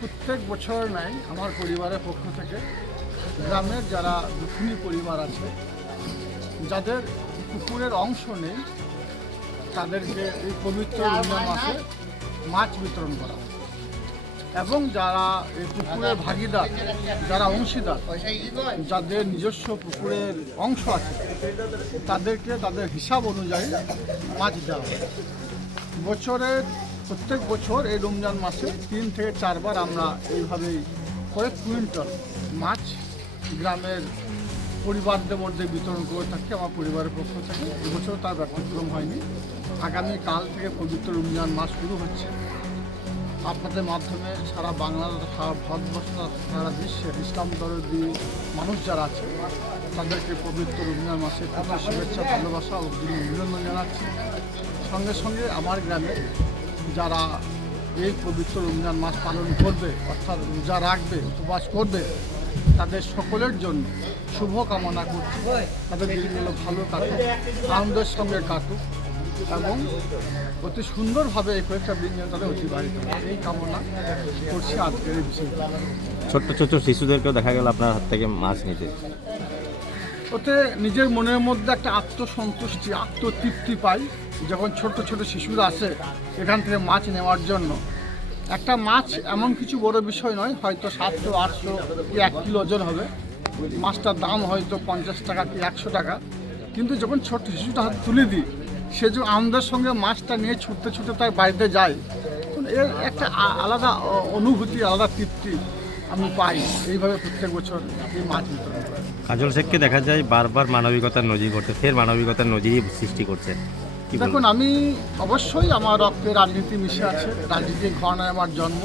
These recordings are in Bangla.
প্রত্যেক বছর নাই আমার পরিবারের পক্ষ থেকে গ্রামের যারা দুঃখিনী পরিবার আছে, যাদের পুকুরের অংশ নেই তাদেরকে এই পবিত্র রমজান মাসে মাছ বিতরণ করা হয়। এবং যারা এই পুকুরের ভাগিদার, যারা অংশীদার, যাদের নিজস্ব পুকুরের অংশ আছে, তাদেরকে তাদের হিসাব অনুযায়ী মাছ দেওয়া হয় বছরের প্রত্যেক বছর এই রমজান মাসে তিন থেকে চারবার আমরা এইভাবেই কয়েক কুইন্টাল মাছ গ্রামের পরিবারদের মধ্যে বিতরণ করে থাকি, আমার পরিবারের পক্ষ থেকে। এবছর তার ব্যতিক্রম হয়নি। আগামী কাল থেকে পবিত্র রমজান মাস শুরু হচ্ছে। আপনাদের মাধ্যমে সারা বাংলাদেশ সারা ভারতবর্ষ সারা বিশ্বের ইসলাম দরদি মানুষ যারা আছে, তাদেরকে পবিত্র রমজান মাসে শুভেচ্ছা, ভালোবাসা অভিনন্দন জানাচ্ছি। সঙ্গে সঙ্গে আমার গ্রামে যারা এই পবিত্র রমজান মাস পালন করবে, অর্থাৎ রোজা রাখবে, উপবাস করবে, তাদের সকলের জন্য শুভ কামনা করছি। তাদের দিনগুলো ভালো কাটুক, আনন্দের সঙ্গে কাটুক এবং অতি সুন্দরভাবে এই কয়েকটা দিন তাদের অতিবাহিত এই কামনা করছি আজকের এই বিষয়ে। ছোট্ট ছোট্ট শিশুদেরকেও দেখা গেল আপনার হাত থেকে মাছ নিতে। ওতে নিজের মনের মধ্যে একটা আত্মসন্তুষ্টি, আত্মতৃপ্তি পাই যখন ছোট ছোট শিশুরা আসে এখান থেকে মাছ নেওয়ার জন্য। একটা মাছ এমন কিছু বড় বিষয় নয়, হয়তো সাতশো, আটশো কি এক কিলো ওজন হবে। মাছটার দাম হয়তো পঞ্চাশ টাকা কি একশো টাকা। কিন্তু যখন ছোট শিশুটা হাত তুলে দিই, সে যে আনন্দের সঙ্গে মাছটা নিয়ে ছুটতে ছুটতে তার বাড়িতে যায় এর একটা আলাদা অনুভূতি, আলাদা তৃপ্তি। আমি পাই এইভাবে প্রত্যেক বছর এই মাছ বিতরণ করি কাজল শেখকে দেখা যায় বারবার মানবিকতার নজির করতে ফের মানবিকতার নজিরই সৃষ্টি করছে? দেখুন আমি অবশ্যই আমার রক্তে রাজনীতি মিশে আছে রাজনীতির ঘরনায় আমার জন্ম।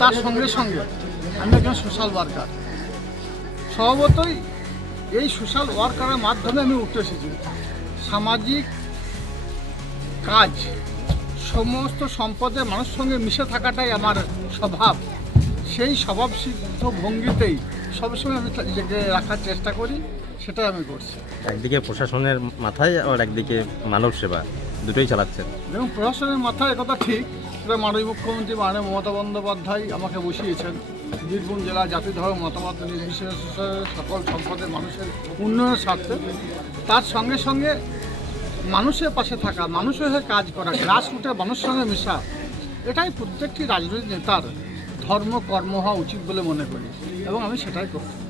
তার সঙ্গে সঙ্গে আমি একজন সোশ্যাল ওয়ার্কার। স্বভাবতই এই সোশ্যাল ওয়ার্কারের মাধ্যমে আমি উঠে এসেছি। সামাজিক কাজ সমস্ত সম্পদে মানুষের সঙ্গে মিশে থাকাটাই আমার স্বভাব। সেই স্বভাব সিদ্ধ ভঙ্গিতেই সবসময় আমি নিজেকে রাখার চেষ্টা করি সেটাই আমি করছি। একদিকে প্রশাসনের মাথায় আর একদিকে মানব সেবা দুটোই চালাচ্ছেন দেখুন প্রশাসনের মাথায় একথা ঠিক সেটা মাননীয় মুখ্যমন্ত্রী মাননীয় মমতা বন্দ্যোপাধ্যায় আমাকে বসিয়েছেন বীরভূম জেলা জাতি ধর্ম মতামত নির্বিশেষে সকল সম্পদের মানুষের উন্নয়নের স্বার্থে। তার সঙ্গে সঙ্গে মানুষের পাশে থাকা মানুষের হয়ে কাজ করা গ্রাস রুটে মানুষের সঙ্গে মেশা এটাই প্রত্যেকটি রাজনৈতিক নেতার ধর্ম কর্ম হওয়া উচিত বলে মনে করি। এবং আমি সেটাই করি